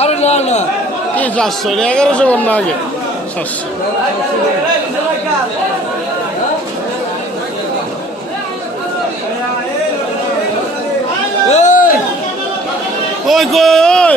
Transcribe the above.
আরে না না। কি চারশো এগারোশো বন্যা আগে। চারশো। কই কই ওই!